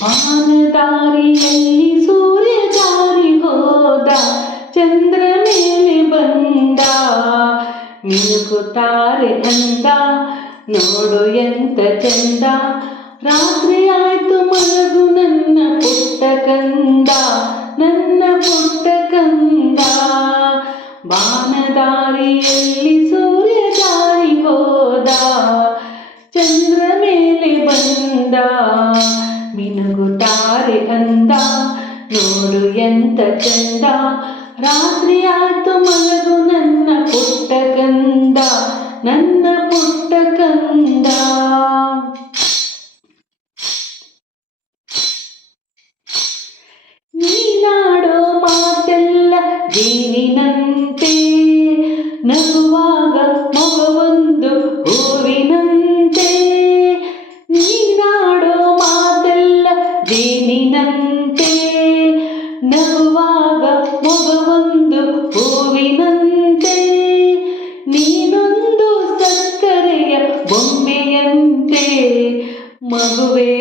ಬಾನದಾರಿಯಲ್ಲಿ ಸೂರ್ಯ ಜಾರಿ ಹೋದ, ಚಂದ್ರ ಮೇಲೆ ಬಂದ, ಮಿನುಗುತ್ತಾರೆ ಅಂದ, ನೋಡು ಎಂತ ಚಂದ. ರಾತ್ರಿ ಆಯ್ತು ಮಲಗು ನನ್ನ ಪುಟ್ಟ ಕಂದ, ನನ್ನ ಪುಟ್ಟ ಕಂದ. ಬಾನದಾರಿಯಲ್ಲಿ ಸೂರ್ಯ ಜಾರಿ ಹೋದ, ಚಂದ್ರ ಮೇಲೆ ಬಂದ, ಮಿನುಗುತ್ತಾರೆ ಅಂದ, ನೋಡು ಎಂತ ಚಂದ. ರಾತ್ರಿ ಆಯ್ತು ಮಲಗು ನನ್ನ ಪುಟ್ಟ ಕಂದ, ನನ್ನ ಪುಟ್ಟ ಕಂದ. ನೀನಾಡೋ ಮಾತೆಲ್ಲ ಜೀನಿನಂತೆ, ನಗುವಾಗ ಮಗುವೊಂದು ಹೂವಿನಂತೆ. ನೀನಾಡೋ ಮಾತೆಲ್ಲ ಜೀನಿನಂತೆ, ನಗುವಾಗ ಮಗುವೊಂದು ಹೂವಿನಂತೆ. ನೀನೊಂದು ಸಕ್ಕರೆಯ ಬೊಂಬೆಯಂತೆ, ಮಗುವೆ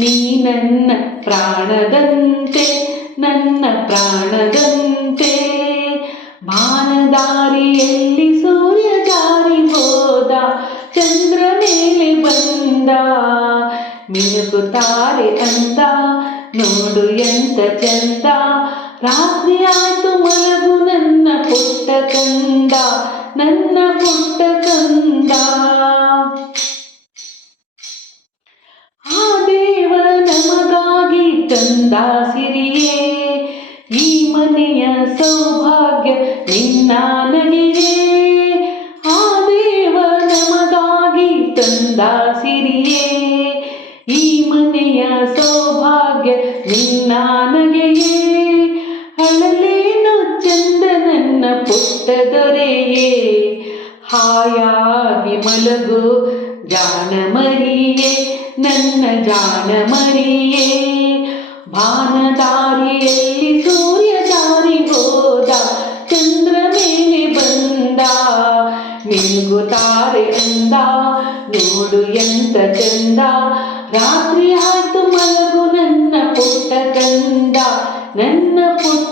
ನೀ ನನ್ನ ಪ್ರಾಣದಂತೆ, ನನ್ನ ಪ್ರಾಣದಂತೆ. ಬಾನದಾರಿಯಲ್ಲಿ ಸೂರ್ಯ ಜಾರಿ ಹೋದ, ಚಂದ್ರ ಮೇಲೆ ಬಂದ, ಮಿನುಗುತ್ತಾರೆ ಅಂದ, ನೋಡು ಎಂತ ಚಂದ. ರಾತ್ರಿ ಆಯ್ತು ಮಲಗು ನನ್ನ ಪುಟ್ಟ ಕಂದ, ನನ್ನ ಪುಟ್ಟ ಕಂದ. ಆ ದೇವ ನಮಗಾಗಿ ತಂದ ಸಿರಿಯೇ, ಈ ಮನೆಯ ಸೌಭಾಗ್ಯ ನಿನ್ನ ನಗೆಯೇ. ಆ ದೇವ ನಮಗಾಗಿ ತಂದ ಸಿರಿಯೇ, ಈ ಮನೆಯ ಸೌಭಾಗ್ಯ ನಿನ್ನ ನಗೆಯೇ. ಅಳಲೇನು ಚಂದ ನನ್ನ ಪುಟ್ಟ ದೊರೆಯೇ, ಹಾಯಾಗಿ ಮಲಗು ಜಾಣ ಮರಿಯೇ, ನನ್ನ ಜಾಣ ಮರಿಯೇ. ಬಾನದಾರಿಯಲ್ಲಿ ಸೂರ್ಯ ಜಾರಿ ಹೋದ, ಚಂದ್ರ ಮೇಲೆ ಬಂದ, ಮಿನುಗುತ್ತಾರೆ ಅಂದ, ನೋಡು ಎಂತ ಚಂದ. ರಾತ್ರಿ ಆಯ್ತು ಮಲಗು ನನ್ನ ಪುಟ್ಟ ಕಂದ, ನನ್ನ ಪುಟ್ಟ